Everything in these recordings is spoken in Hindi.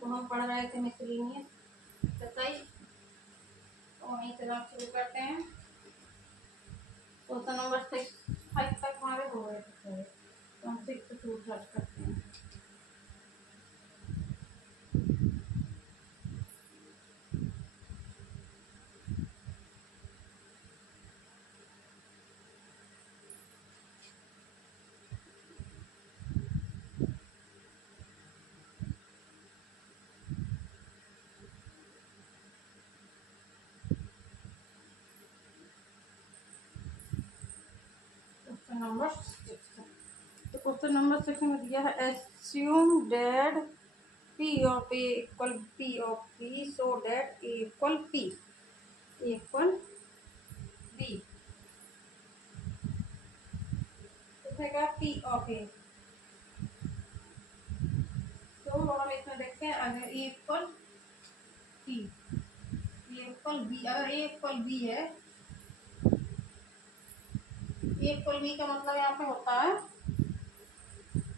तो हम पढ़ रहे थे मिसलिनियस एक्सरसाइज, तो वहीं से हम शुरू करते हैं। क्वेश्चन नंबर 6 तक हमारे हो गए थे, तो हम 6 टू स्टार्ट करते हैं। क्वेश्चन नंबर 6 में दिया है assume that P of A equal P of B so that A equal P equal B। क्या P of A, तो हम इसमें देखते हैं अगर A equal P, A equal B, अगर A इक्वल B है, A इक्वल B का मतलब यहाँ पे होता है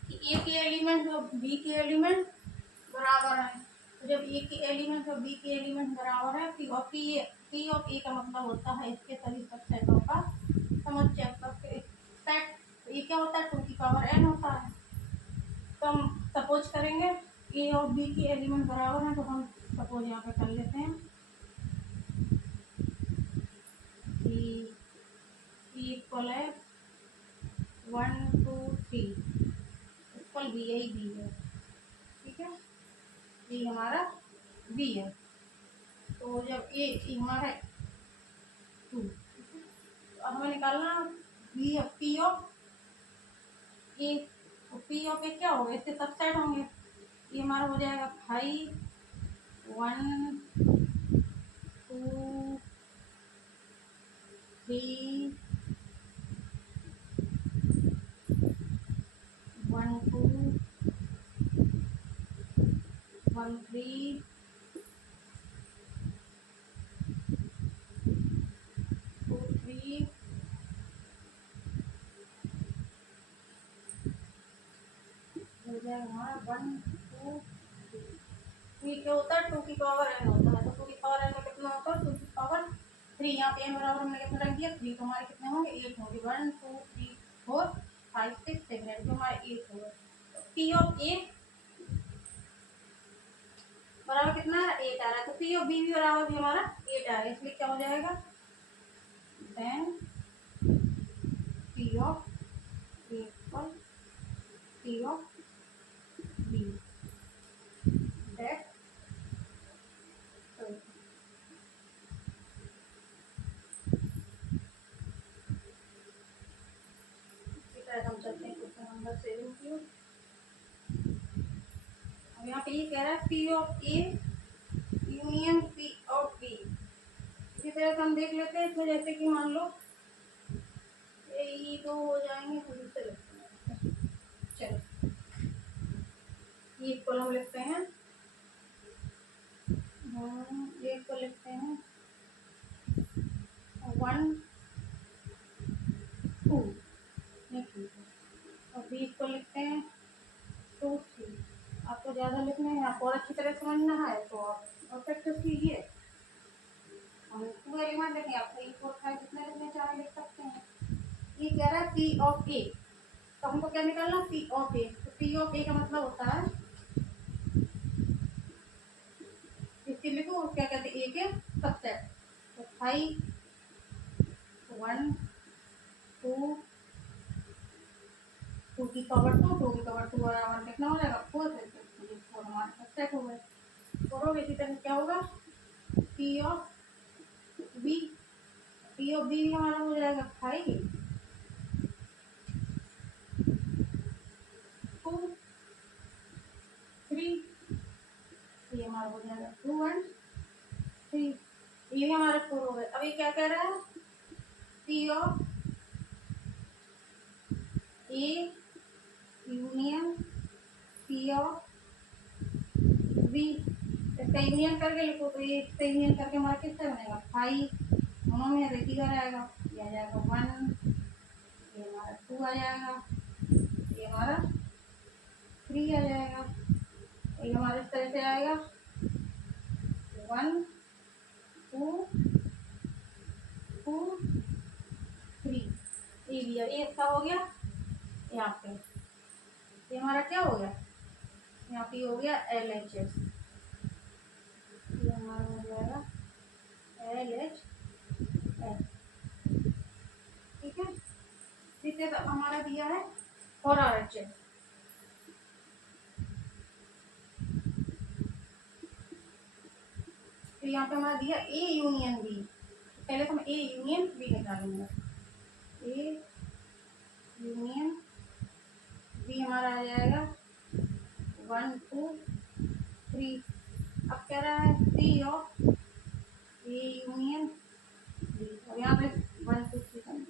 कि A के एलिमेंट और B के एलिमेंट बराबर है। तो जब A के एलिमेंट और B के एलिमेंट बराबर है, P ऑफ A का मतलब होता है इसके सभी सबसेटों का समुच्चय सेट। तो ये क्या होता है, 2 की पावर n होता है। तो हम सपोज करेंगे A और B के एलिमेंट बराबर हैं, तो हम सपोज यहाँ पे कर लेते हैं कि इक्वल है 1 2 3 इक्वल B, यही B है, ठीक है, B हमारा B है। तो जब A हमारा 2, तो अब हमें निकालना B of P of A। तो P ऑफ A क्या होगा, इसके सबसेट होंगे। ये हमारा हो जाएगा 5 1 2 3 1 2 1 3 2 3 हो जाएगा हमारा 1 2 3। ये क्या होता है, 2 की पावर n होता है। तो 2 की पावर n में कितना होता है, 2 की पावर 3। यहाँ पे n बराबर हमने कितना रख दिया, 3। तो हमारे कितने होंगे, 8 होंगे। 1 2 3 4 5 6 7 8, जो हमारे 8 होंगे। तो P ऑफ A बराबर कितना है, 8 आ रहा है। तो P ऑफ B भी बराबर भी हमारा 8 आ रहा है, इसलिए क्या हो जाएगा, then P of A equal P of B that. हम चलते हैं क्वेश्चन नंबर 7 की। अब यहाँ पे ये कह रहा है P of A union P of B। इसी तरह से हम देख लेते हैं, इसमें जैसे कि मान लो ये तो हो जाएंगे, तो दूसरे लिखते हैं। चलो ये इक्वल हम लिखते हैं, ये इक्वल लिखते हैं 1 2, और B इक्वल लिखते हैं 2 3। आपको ज़्यादा लिखना है, आपको और अच्छी तरह समझना है तो आप और प्रैक्टिस कीजिए। हम 2 एलिमेंट लेंगे, आप 3 4 5 जितने लिखने चाहे लिख सकते हैं। ये कह रहा है P ऑफ A, तो हमको क्या निकालना, P ऑफ A। तो P ऑफ A का मतलब होता है, इसके लिखो क्या कहते हैं, A के सबसेट। तो 5 1 2 2 की पावर 2 2 की पावर 2 बराबर कितना हो जाएगा, 4। 4 हमारे सबसेट हो गए। और इसी तरह क्या होगा, P of B, P of B भी हमारा हो जाएगा 5 2 3, ये हमारा हो जाएगा 2 1 3, ये भी हमारा 4 हो गए। अब ये क्या कह रहा है, P of A union P of B। इसका यूनियन करके लिखो, तो ये इसका यूनियन करके हमारा किससे बनेगा, 5 दोनों में रेडी का रहेगा, ये आ जाएगा 1, ये हमारा 2 आ जाएगा, ये हमारा 3 आ जाएगा, ये हमारा हमारे इस तरह से आएगा 1 2 2 3। ये भी ये इसका हो गया। यहाँ पे ये हमारा क्या हो गया, यहाँ पे हो गया LHS। ये हमारा हो जाएगा LHS। ठीक है, जिससे तो हमारा दिया है 4 RHS। तो यहाँ पे हमारा दिया A यूनियन B। पहले तो हम A यूनियन B निकालेंगे। A यूनियन B हमारा आ जाएगा 1 2 3। अब कह रहा है 3 ऑफ A यूनियन B। और यहाँ पे 1 2 3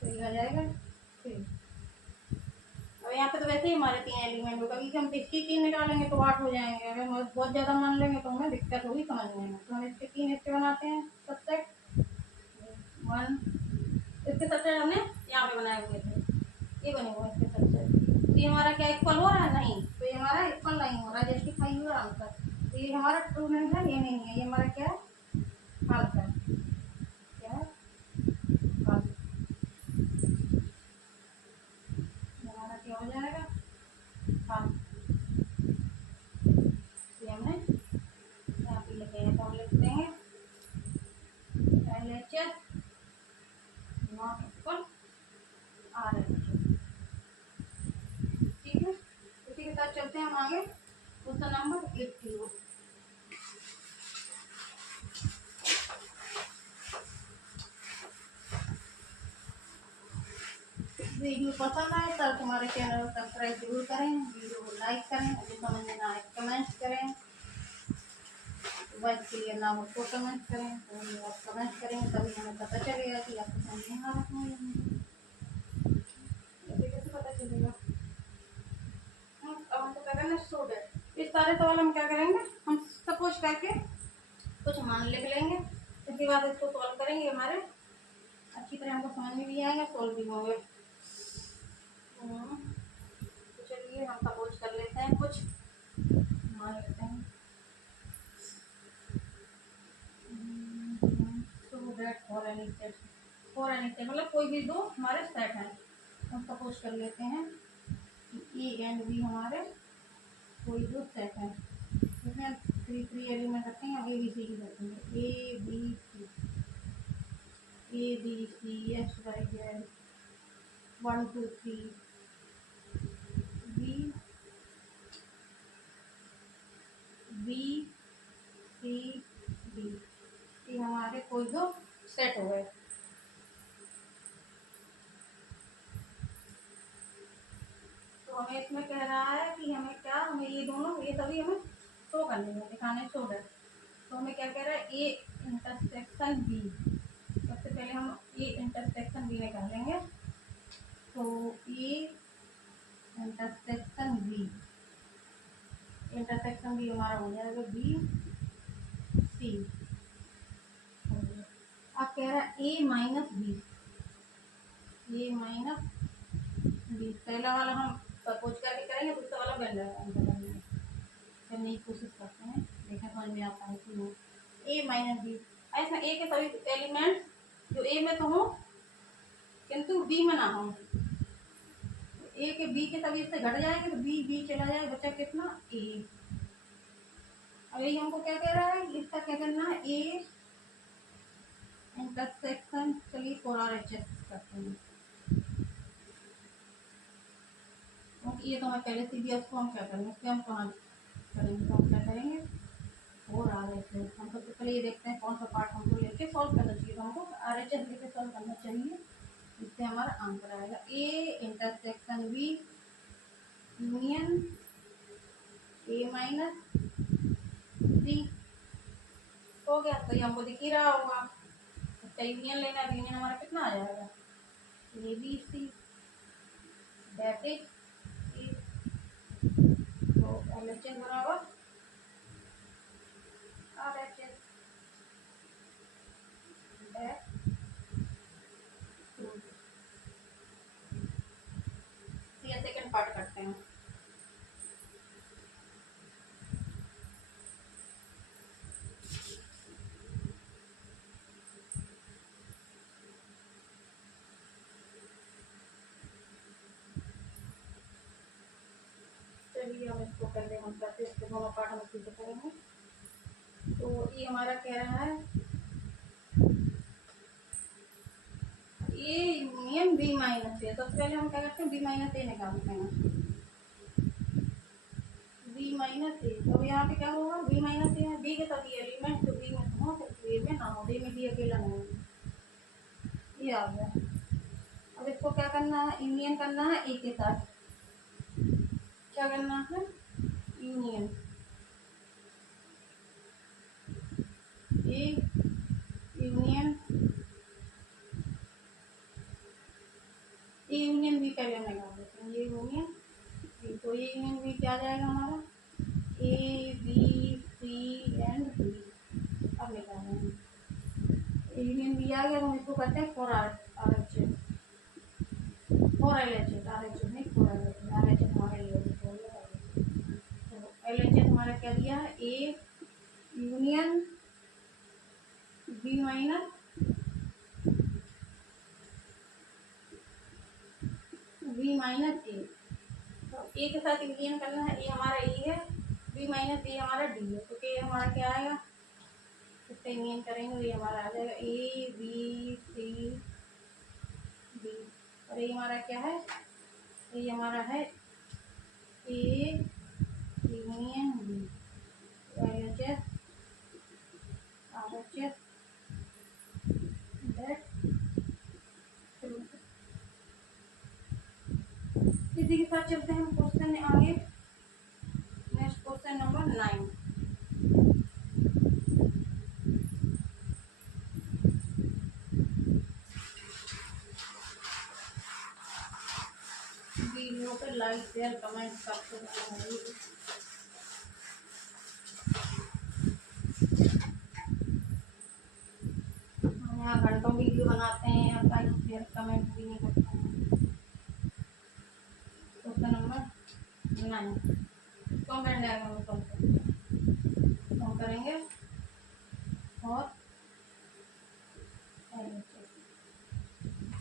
तो ये आ जाएगा 3। अब यहाँ पे तो वैसे ही हमारे 3 एलिमेंट होगा, क्योंकि हम इसकी 3 निकालेंगे तो 8 हो जाएंगे। अगर हम बहुत ज़्यादा मान लेंगे तो हमें दिक्कत होगी समझने में। तो हम इसके 3 हिस्से बनाते हैं। सबसेट 1, इसके सबसेट हमने यहाँ पे बनाए हुए थे, ये बने हुए इसके सबसेट। ये हमारा क्या इक्वल हो रहा है? नहीं, तो ये हमारा इक्वल नहीं हो रहा है, जस्टिफाई हो रहा आंसर। तो ये हमारा ट्रू नहीं है, ये नहीं है, ये हमारा क्या है? फाल्स है। क्या है? फाल्स। हमारा क्या हो जाएगा? फाल्स। हमने यहाँ पे लिखे हैं, तो हम लिखते हैं LHS नॉट इक्वल RHS। ठीक है, इसी के साथ चलते हैं हम आगे। Question number 80। वीडियो पसंद आए तो तुम्हारे चैनल को सब्सक्राइब जरूर करें, वीडियो को लाइक करें, मुझे समझ में ना आए कमेंट करें, वर्ड क्लियर ना हो तो कमेंट करें। तो आप कमेंट करेंगे तभी हमें पता चलेगा कि आपको समझ में आ रहा है। कैसे पता चलेगा? अब हमको क्या करना है? सो दैट इस सारे सवाल हम क्या करेंगे, हम सपोज करके कुछ मान लिख लेंगे, इसके बाद इसको सॉल्व करेंगे। हमारे अच्छी तरह हमको समझ में भी आएगा, सॉल्व भी होंगे। तो चलिए हम सपोज कर लेते हैं, कुछ मान लेते हैं। So that for any set मतलब कोई भी दो हमारे सेट हैं। हम सपोज कर लेते हैं कि ए एंड बी हमारे कोई दो सेट है, इसमें 3 एलिमेंट रखेंगे। हम ABCD रखेंगे, ABC XYZ 1 2 3 BCD। ये हमारे कोई दो सेट हो गए। तो हमें इसमें कह रहा है कि हमें क्या, हमें ये दोनों ये सभी हमें शो करने हैं, दिखाने शो है। तो हमें क्या कह रहा है? A intersection B। सबसे पहले हम A इंटरसेक्शन B निकालेंगे। तो A इंटरसेक्शन B हमारा हो जाएगा BC। अब कह रहा है A माइनस B। पहला वाला हम सपोज करके करेंगे, दूसरा वाला बन जाएगा। करने की कोशिश करते हैं, देखें समझ में आता है कि वो A माइनस B। इसमें A के सभी एलिमेंट जो A में तो हो किंतु B में ना हो, A के B के सभी से घट जाएंगे तो B चला जाएगा, बचा कितना? A। अब यही हमको क्या कह रहा है, इसका क्या करना है? A इंटरसेक्शन, चलिए 4 RHS करते हैं। ये तो हमें पहले से भी, उसको हम क्या करेंगे, इसके हम कहाँ करेंगे? तो हम क्या करेंगे? 4 RHS। हम सबसे पहले ये देखते हैं कौन सा पार्ट हमको लेके सॉल्व करना चाहिए। तो हमको RHS लेके सॉल्व करना चाहिए, इससे हमारा आंसर आएगा A intersection B union A minus B। हो गया, तो ये हमको दिख ही रहा होगा। इसका यूनियन लेना है, यूनियन हमारा कितना आ जाएगा? ABC दैट इज तो LHS बराबर RHS। सेकंड पार्ट करते हैं। कर ले हम करते इसके दोनों पार्ट हम सीधे करेंगे। तो ये हमारा कह रहा है A union B minus A. तो पहले हम क्या करते हैं, बी माइनस ए निकालते हैं, बी माइनस ए। तो यहाँ पे क्या होगा, बी माइनस ए है, बी के सभी एलिमेंट तो बी में हो तो ए में ना हो, बी में बी अकेला नहीं, ये आ गया। अब इसको क्या करना है, यूनियन करना है ए के साथ। क्या करना है, union A, union A union B पहले हम लगा देते हैं, ये यूनियन बी। तो ये यूनियन बी क्या आ जाएगा हमारा, A B C and B. अब निकालेंगे ए यूनियन बी आ गया, तो हम इसको करते हैं for R H S, for L H S, R H S नहीं for L H S, R H S हमारे लिए एल एच एस हमारा क्या दिया है, A union B minus B minus A. तो ए के साथ यूनियन करना है, ए हमारा ए है, बी माइनस ए हमारा डी है। तो ए हमारा क्या आएगा, इससे यूनियन करेंगे तो ये हमारा आ जाएगा ए बी सी डी। और ये हमारा क्या है, ये हमारा है A union B, L H S R H S that. इसी के साथ चलते हैं क्वेश्चन आगे, नेक्स्ट क्वेश्चन नंबर 9। वीडियो पे लाइक शेयर कमेंट सबसे हम यहाँ घंटों वीडियो बनाते हैं, लाइक शेयर कमेंट भी नहीं करते हैं। क्वेश्चन नंबर 9 कमेंट डायग्राम हम करेंगे और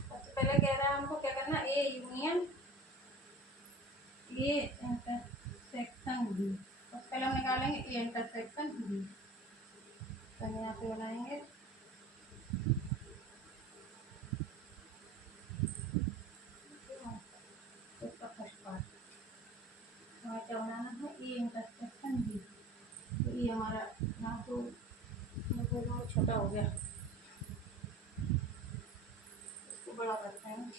सबसे पहले कह रहा है हमको क्या करना, A union A intersection B. सबसे पहले हम निकालेंगे ए इंटरसेक्शन बी। तो हम यहाँ पे बनाएंगे इसका फर्स्ट पार्ट, हमें क्या बनाना है, ए इंटरसेक्शन बी। तो ये हमारा यहाँ तो छोटा हो गया, इसको बड़ा करते हैं।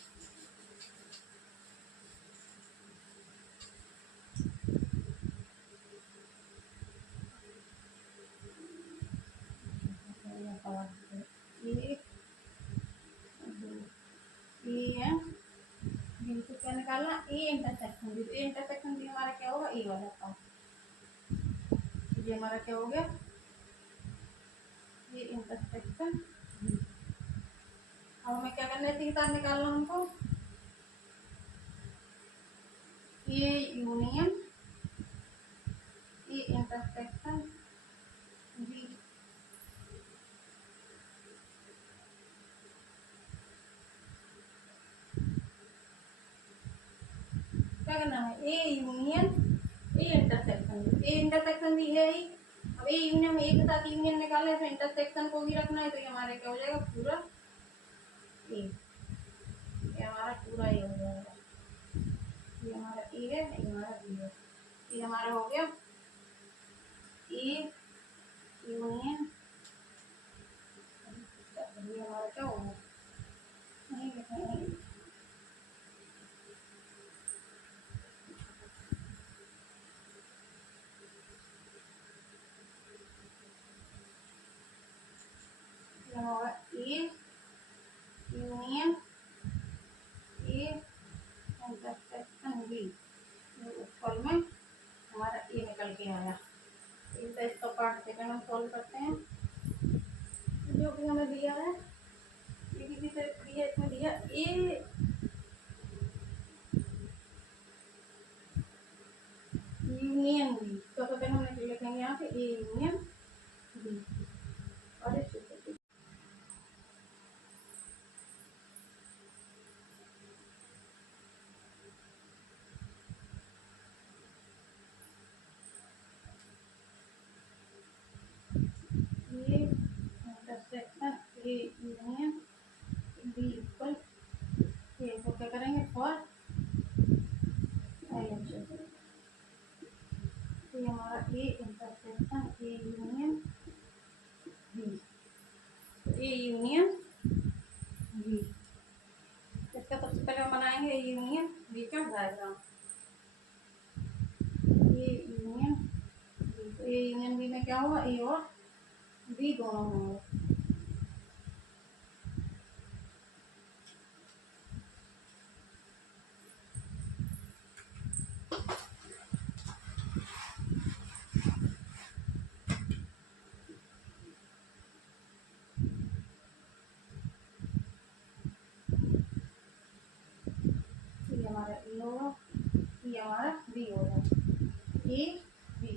क्या निकालना, A intersection B. A intersection B हमारा क्या होगा, ए वाला पार्ट। ये हमारा क्या हो गया, ए इंटरसेक्शन बी। अब हमें क्या करना है, इसी के साथ निकालना हमको A union A intersection B. क्या करना है, A union A intersection B. A intersection B है ही, अब ए यूनियन में ए के साथ यूनियन निकालने से इंटरसेक्शन को भी रखना है। तो ये हमारे क्या हो जाएगा, पूरा ए, ये हमारा पूरा ए हो जाएगा। ये हमारा ए है, ये हमारा बी है। ये हमारा हो गया ए यूनियन, ये हमारा क्या होगा, नहीं लिखेंगे, होगा A union A intersection B. ऊपर में हमारा ए निकल के आया। इनका इसका पार्ट सेकंड हम सॉल्व करते हैं, जो भी हमें दिया है, ये भी दिया, इसमें दिया ए यूनियन बी। तो पहले हम लिखेंगे यहाँ पे ए यूनियन बी। और इस सिंपल हम बनाएंगे यूनियन बी का डायग्राम। ये यूनियन बी, तो ये यूनियन बी में क्या होगा, ए और बी दोनों होंगे। ये हमारा ए होगा, ये हमारा बी होगा, ए बी।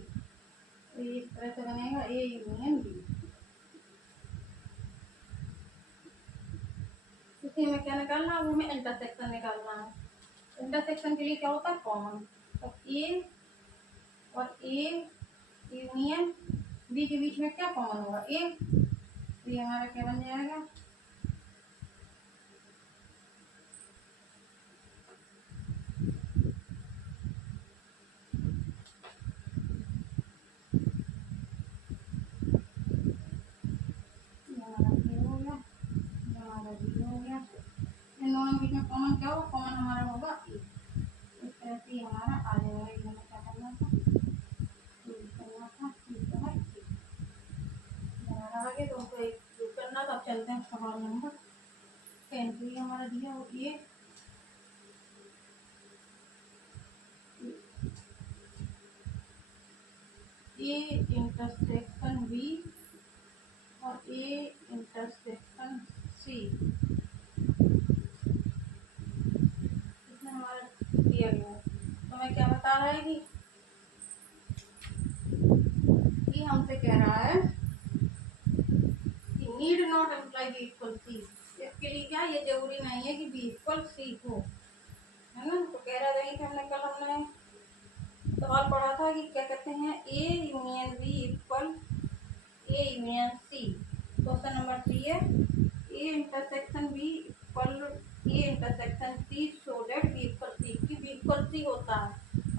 तो ये इस तरह से बनेगा ए यूनियन बी। इसी में क्या निकालना है, वो हमें इंटरसेक्शन निकालना है। इंटरसेक्शन के लिए क्या होता है, कॉमन। तो ए और ए यूनियन बी के बीच में क्या कॉमन होगा, ए। तो ये हमारा क्या बन जाएगा, इन दोनों के बीच में कॉमन क्या होगा, कॉमन हमारा होगा ए। इस तरह से हमारा आ जाएगा। ये हमें क्या करना था, करना था हमारा आगे। तो हमको एक करना था। अब चलते हैं सवाल नंबर 10। तो ये हमारा दिया हो ये इंटरसेक्शन बी और ए इंटरसेक्शन सी, इसमें हमारा दिया गया है। तो हमें क्या बता रहा है कि हमसे कह रहा है कि need not imply B equal C. इसके लिए क्या, ये जरूरी नहीं है कि बी इक्वल सी हो, है ना। तो कह रहा है कि हमने सवाल पढ़ा था कि क्या कहते हैं, A union B equal A union C. Question number 3 है A intersection B equal A intersection C so that B equal C, कि बी इक्वल सी होता है।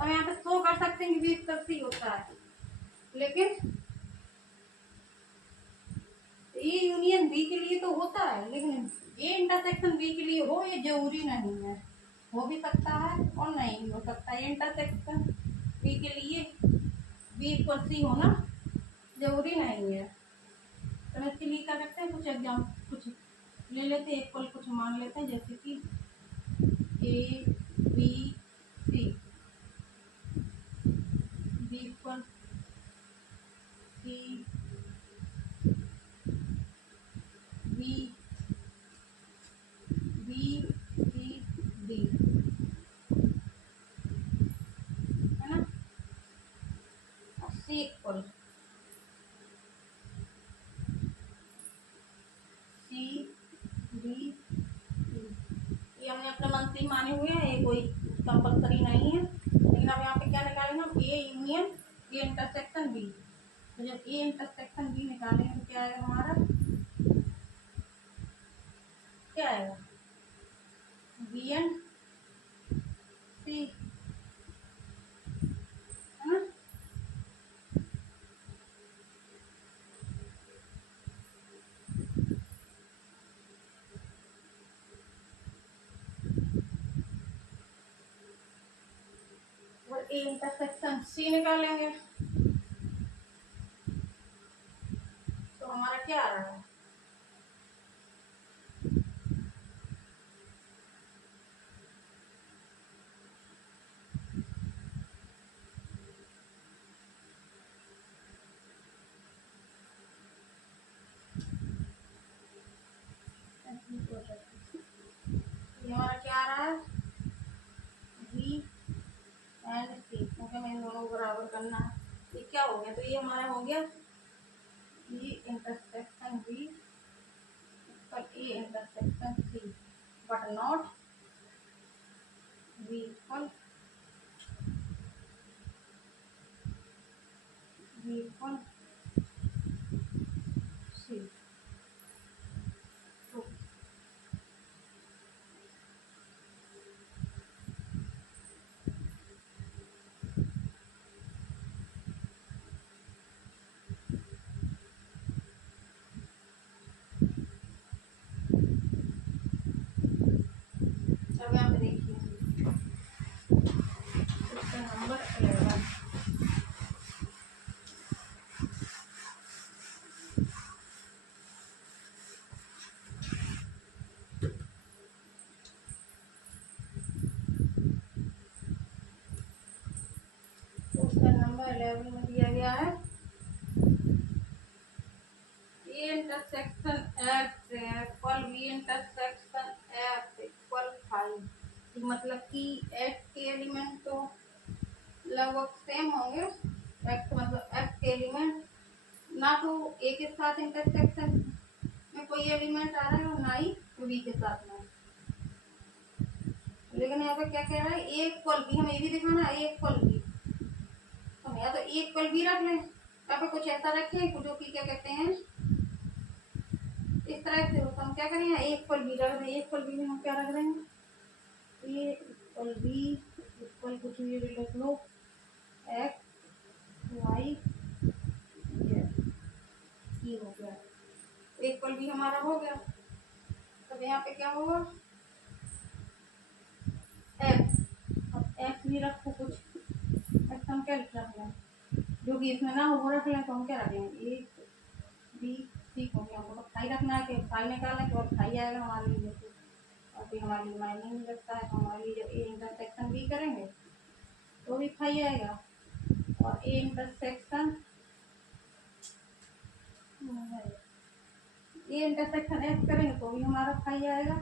हम यहाँ पे शो कर सकते हैं कि बी इक्वल सी होता है, लेकिन ए यूनियन बी के लिए तो होता है, लेकिन ए इंटरसेक्शन बी के लिए हो ये जरूरी नहीं है। हो भी सकता है और नहीं भी हो सकता है। इंटरसेक्शन बी के लिए बी इक्वल सी होना जरूरी नहीं है। तो इसके लिए क्या करते हैं, कुछ एग्जाम कुछ ले लेते हैं, इक्वल कुछ मान लेते हैं, जैसे कि A B C, B equal C B B C D, है ना। और सी इक्वल सी डी, ये हमने अपने मन से ही माने हुए हैं, ये कोई कंपल्सरी नहीं है। लेकिन अब यहाँ पे क्या निकालेंगे हम, A union A intersection B. तो जब ए इंटरसेक्शन बी निकालेंगे तो क्या आएगा हमारा, क्या आएगा, बी एंड सी, है ना। और ए इंटरसेक्शन सी निकालेंगे तो हमारा क्या आ रहा है, ये हमारा क्या आ रहा है, बी एंड सी, क्योंकि हमें दोनों को बराबर करना है। ये क्या हो गया, तो ये हमारा हो गया ए इंटरसेक्शन बी पर A intersection C, but not B equal C. तो अब यहाँ नंबर 11। क्वेश्चन नंबर 11 में दिया गया है A intersection X equal B intersection X equal 5। मतलब कि एक्स के एलिमेंट तो लगभग सेम होंगे। एक्स मतलब एक्स के एलिमेंट ना तो ए के साथ इंटरसेक्शन में कोई एलिमेंट आ रहा है और ना ही बी के साथ में। लेकिन यहाँ पे क्या कह रहा है, ए इक्वल बी, हमें ये भी दिखाना है ए इक्वल बी। तो या तो ए इक्वल बी रख लें या फिर कुछ ऐसा रखें जो कि क्या कहते हैं इस तरह से हो। तो हम क्या करें, ए इक्वल बी रख दें। ए इक्वल बी में हम क्या रख देंगे, ए इक्वल बी इक्वल कुछ भी लिख लो एक्स वाई जेड, ये हो गया। ए इक्वल बी हमारा हो गया। तब यहाँ पे क्या होगा, एक्स। अब एक्स भी रखो कुछ, एक्स हम क्या रख लें जो कि इसमें ना हो वो रख लें। तो हम क्या रखेंगे, ए बी सी को हमको तो फाई रखना है कि फाई निकालना है, केवल फाई आएगा हमारे लिए। और फिर हमारे लिए मायने नहीं रखता है, तो हमारे लिए जब ए इंटरसेक्शन बी करेंगे तो भी फाई आएगा। और ए इंटरसेक्शन एक्स करेंगे तो भी हमारा फाई आएगा।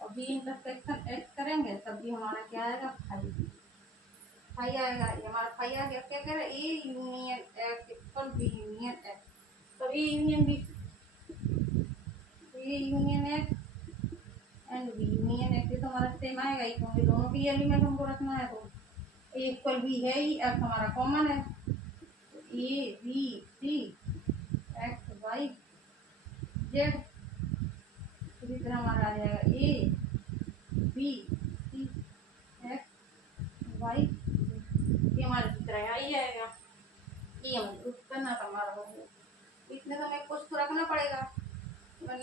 और बी इंटरसेक्शन एक्स करेंगे तब भी हमारा क्या आएगा, फाई आएगा। ये हमारा फाई आ गया। क्या कह रहा है, A union X equal B union X. तो A union B, A union X and B union X तो हमारा सेम आएगा ही, क्योंकि दोनों के एलिमेंट हमको रखना है। तो ए इक्वल बी है ही, एक्स हमारा कॉमन है। तो A B C X Y Z, इसी तरह हमारा आ जाएगा A B C X Y, ये हमारे इसी तरह आ ही जाएगा। ये हमें प्रूफ करना था हमारा हो गया। इसमें तो हमें कुछ तो रखना पड़ेगा,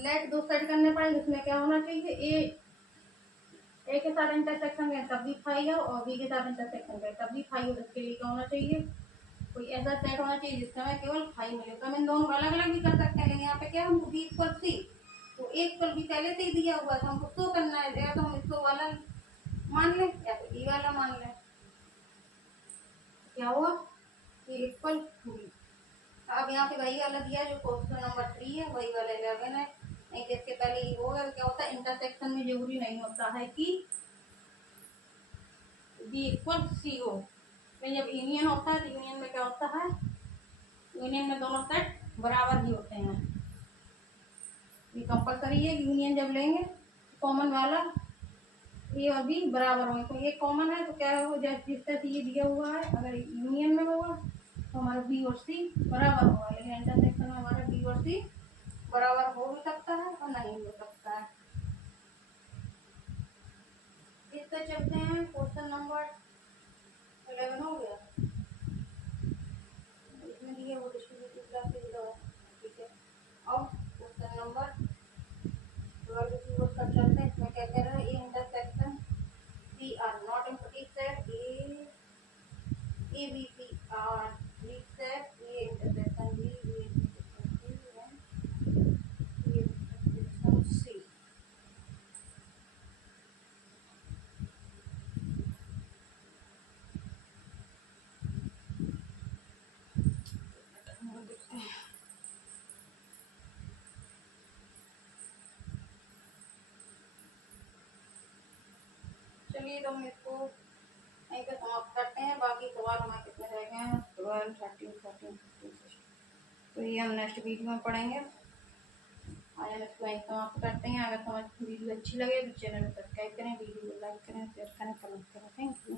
लेट दो सेट करने पड़ेंगे। इसमें क्या होना चाहिए, ए के साथ इंटरसेक्शन है तब भी फाई हो और बी के साथ इंटरसेक्शन है तब भी फाई हो। इसके लिए क्या होना चाहिए, कोई ऐसा सेट होना चाहिए जिससे हमें केवल फाई मिले। तो हम इन दोनों को अलग अलग भी कर सकते हैं, लेकिन यहाँ पे क्या हम बी इक्वल सी, तो ए इक्वल बी पहले से ही दिया हुआ था, हमको शो करना है। या तो हम इसको वाला मान लें या तो ई वाला मान लें। क्या हुआ, ए इक्वल बी। अब यहाँ पे वही वाला दिया जो क्वेश्चन नंबर 3 है, वही वाला 11 है। नहीं तो इसके पहले ये होगा। क्या होता है, इंटरसेक्शन में जरूरी नहीं होता है कि बी इक्वल सी हो। लेकिन जब यूनियन होता है तो यूनियन में क्या होता है, यूनियन में दोनों सेट बराबर ही होते हैं। ये कंपलसरी है, यूनियन जब लेंगे कॉमन वाला ए और बी बराबर होंगे। तो ये कॉमन है तो क्या होगा, जिस तरह से ये दिया हुआ है अगर यूनियन में होगा तो हमारा बी और सी बराबर होगा। लेकिन इंटरसेक्शन में हमारा बी और सी बराबर हो भी सकता है और नहीं हो सकता है। इस पर चलते हैं, क्वेश्चन नंबर 11 हो गया। इसमें दिए वो डिस्ट्रीब्यूटिव क्लासेस लो, ठीक है। अब क्वेश्चन नंबर 12 की ओर कर चलते हैं। इसमें क्या कह रहा है, A intersection C are not in set A B C are lead set A intersection B B intersection C and A intersection C. चलिए तो हम इसको यहीं पे समाप्त करते हैं। बाकी सवाल हमारे कितने रह गए हैं, 12 13 14 15 16, तो ये हम नेक्स्ट वीडियो में पढ़ेंगे। आज हम इसको यहीं समाप्त करते हैं। अगर हमारी वीडियो अच्छी लगे तो चैनल को सब्सक्राइब करें, वीडियो को लाइक करें, शेयर करें, कमेंट करें। Thank you.